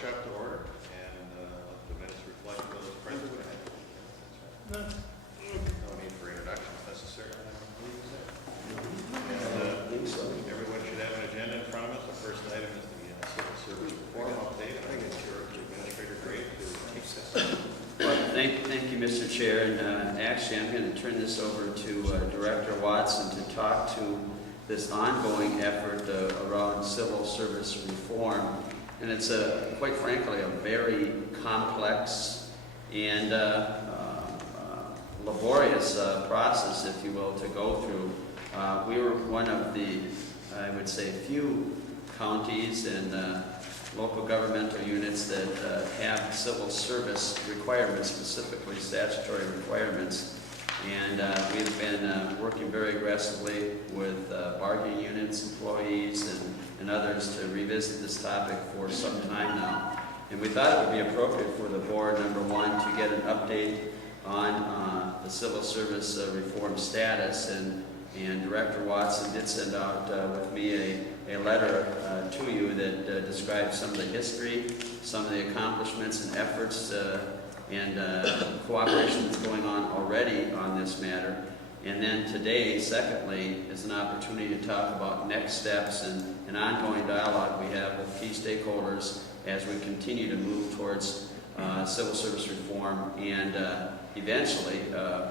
workshop to order, and let the minutes reflect those present. No need for introductions necessary. Everyone should have an agenda in front of us. The first item is the civil service reform update. I think it's your Administrator Gray to take this. Well, thank you, Mr. Chair. And actually, I'm going to turn this over to Director Watson to talk to this ongoing effort around civil service reform. And it's, quite frankly, a very complex and laborious process, if you will, to go through. We were one of the, I would say, few counties and local governmental units that have civil service requirements, specifically statutory requirements. And we've been working very aggressively with bargaining units, employees, and others to revisit this topic for some time now. And we thought it would be appropriate for the board, number one, to get an update on the civil service reform status. And Director Watson did send out with me a letter to you that describes some of the history, some of the accomplishments and efforts and cooperation that's going on already on this matter. And then today, secondly, is an opportunity to talk about next steps and ongoing dialogue we have with key stakeholders as we continue to move towards civil service reform and eventually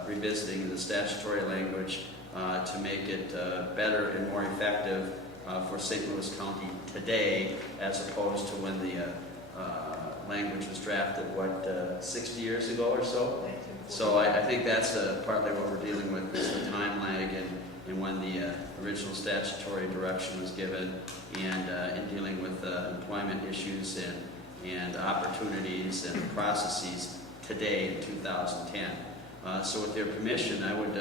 revisiting the statutory language to make it better and more effective for St. Louis County today, as opposed to when the language was drafted, 60 years ago or so? So I think that's partly what we're dealing with, is the time lag and when the original statutory direction was given, and in dealing with employment issues and opportunities and processes today in 2010. So with your permission, I would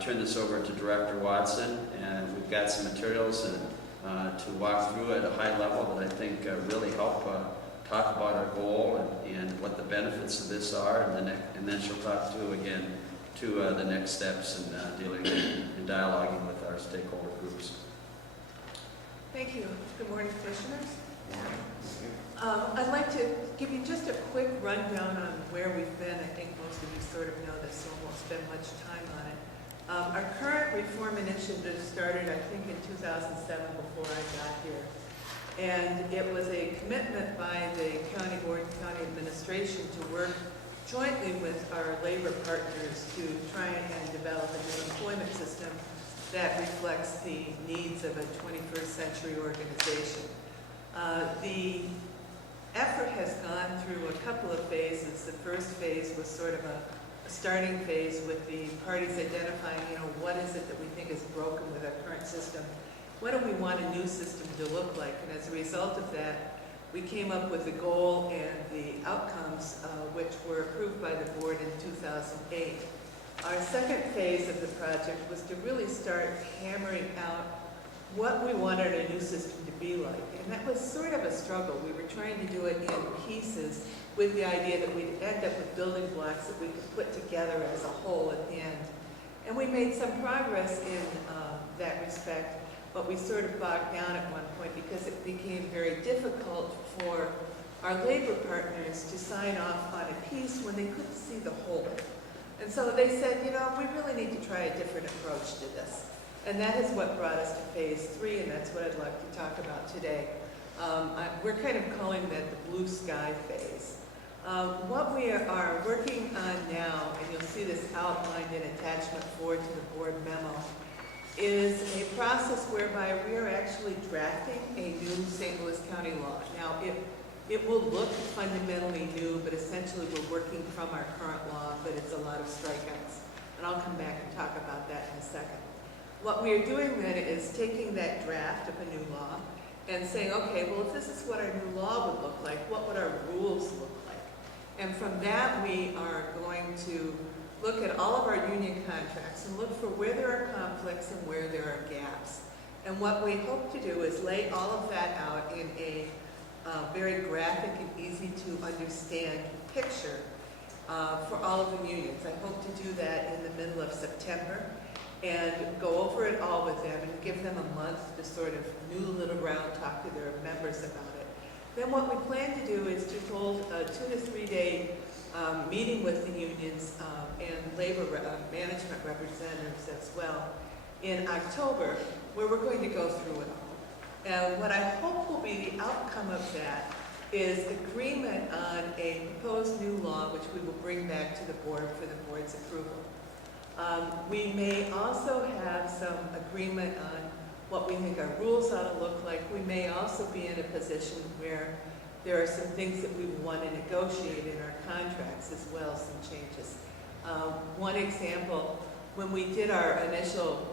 turn this over to Director Watson, and we've got some materials to walk through at a high level that I think really help talk about our goal and what the benefits of this are, and then she'll talk to the next steps in dealing and dialoguing with our stakeholder groups. Thank you. Good morning, Commissioners. I'd like to give you just a quick rundown on where we've been. I think most of you sort of know this, so I won't spend much time on it. Our current reform initiative started, I think, in 2007 before I got here. And it was a commitment by the County Board and County Administration to work jointly with our labor partners to try and develop a new employment system that reflects the needs of a 21st century organization. The effort has gone through a couple of phases. The first phase was sort of a starting phase with the parties identifying, what is it that we think is broken with our current system? What do we want a new system to look like? And as a result of that, we came up with the goal and the outcomes, which were approved by the board in 2008. Our second phase of the project was to really start hammering out what we wanted a new system to be like. And that was sort of a struggle. We were trying to do it in pieces with the idea that we'd end up with building blocks that we could put together as a whole at the end. And we made some progress in that respect, but we sort of bogged down at one point because it became very difficult for our labor partners to sign off on a piece when they couldn't see the whole. And so they said, we really need to try a different approach to this. And that is what brought us to phase 3, and that's what I'd like to talk about today. We're kind of calling that the blue sky phase. What we are working on now, and you'll see this outlined in attachment 4 to the board memo, is a process whereby we are actually drafting a new St. Louis County law. Now, it will look fundamentally new, but essentially we're working from our current law, but it's a lot of strikeouts. And I'll come back and talk about that in a second. What we are doing then is taking that draft of a new law and saying, okay, well, if this is what our new law would look like, what would our rules look like? And from that, we are going to look at all of our union contracts and look for where there are conflicts and where there are gaps. And what we hope to do is lay all of that out in a very graphic and easy to understand picture for all of the unions. I hope to do that in the middle of September and go over it all with them and give them a month to sort of noodle it around, talk to their members about it. Then what we plan to do is to hold a 2 to 3 day meeting with the unions and labor management representatives as well in October, where we're going to go through it all. And what I hope will be the outcome of that is agreement on a proposed new law, which we will bring back to the board for the board's approval. We may also have some agreement on what we think our rules ought to look like. We may also be in a position where there are some things that we want to negotiate in our contracts as well, some changes. One example, when we did our initial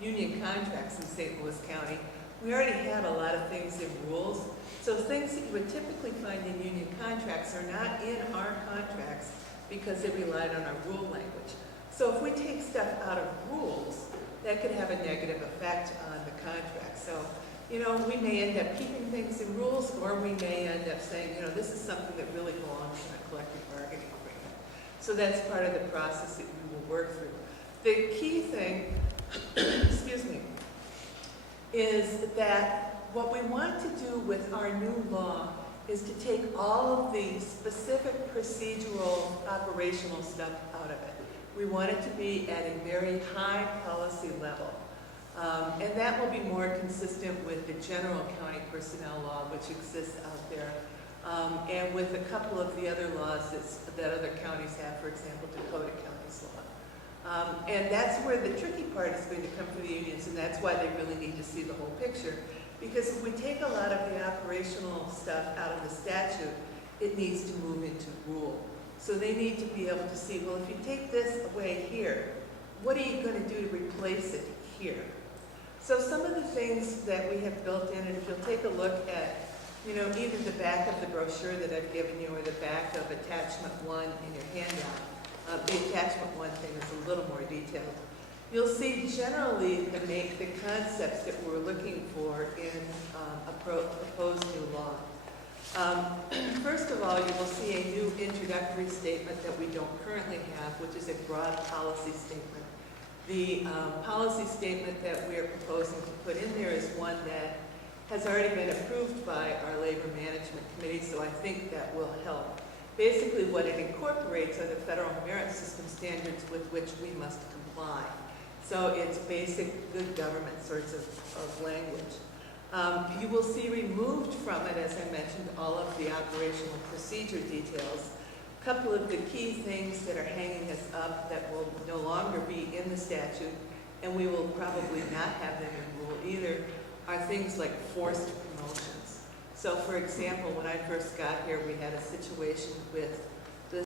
union contracts in St. Louis County, we already had a lot of things in rules. So things that you would typically find in union contracts are not in our contracts because they relied on our rule language. So if we take stuff out of rules, that could have a negative effect on the contract. So, you know, we may end up keeping things in rules, or we may end up saying, you know, this is something that really belongs in a collective bargaining agreement. So that's part of the process that we will work through. The key thing, excuse me, is that what we want to do with our new law is to take all of the specific procedural, operational stuff out of it. We want it to be at a very high policy level. And that will be more consistent with the general county personnel law, which exists out there, and with a couple of the other laws that other counties have, for example, Dakota County's law. And that's where the tricky part is going to come for the unions, and that's why they really need to see the whole picture. Because if we take a lot of the operational stuff out of the statute, it needs to move into rule. So they need to be able to see, well, if you take this away here, what are you going to do to replace it here? So some of the things that we have built in, and if you'll take a look at, you know, either the back of the brochure that I've given you or the back of attachment 1 in your handout, the attachment 1 thing is a little more detailed. You'll see generally the concepts that we're looking for in a proposed new law. First of all, you will see a new introductory statement that we don't currently have, which is a broad policy statement. The policy statement that we are proposing to put in there is one that has already been approved by our Labor Management Committee, so I think that will help. Basically, what it incorporates are the federal merit system standards with which we must comply. So it's basic good government sorts of language. You will see removed from it, as I mentioned, all of the operational procedure details. A couple of the key things that are hanging us up that will no longer be in the statute, and we will probably not have them in rule either, are things like forced promotions. So for example, when I first got here, we had a situation with